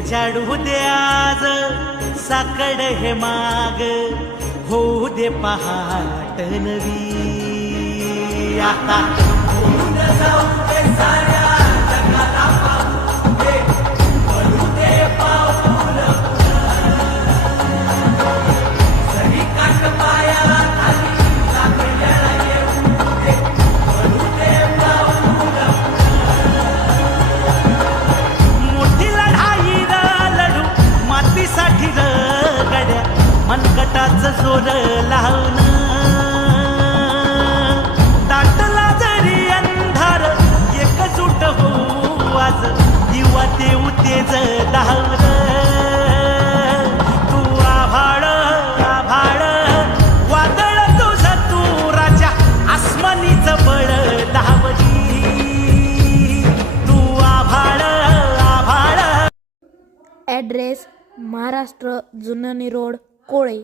उजाडू दे आज साकड हे माग, होऊ दे पहाट नवी. आता जाऊ दे साऱ्या जगाला पाहू दे, पडू दे पाऊल सरी काट पाया खाली लागलेला येऊ दे, पडू दे पाऊल. मोठी लढाई र लढू मातीसाठी र गड्या, मनगटाचं जोर लावून दाटला जरी अंधार एकजूट होऊ आज, दिवा देऊ तेज धावर. तू आभाळ आभाळ वादळ तुझं तू राजा, आसमानीच बळ लावली. तू आभाळ आभाळ. Address Maharashtra जुननी road कोळे.